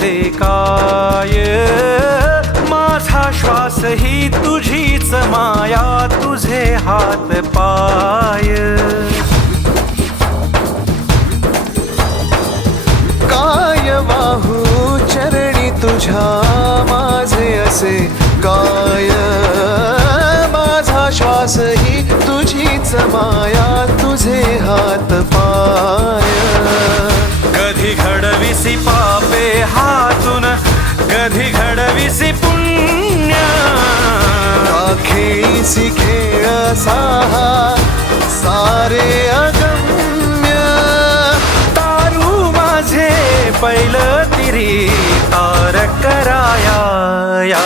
असे काय, माझा श्वास ही तुझीच माया, तुझे हात पाय. काय वाहू चरणी तुझ्या माझे असे काय, माझा श्वास ही तुझीच माया, तुझे हात पाय. कधी घडविसी पापे हातून, कधी घडविसी पुण्य, खेळीसी खेळ साहा सारे अगम्य. तारू माझे पैल तिरी तार कराया.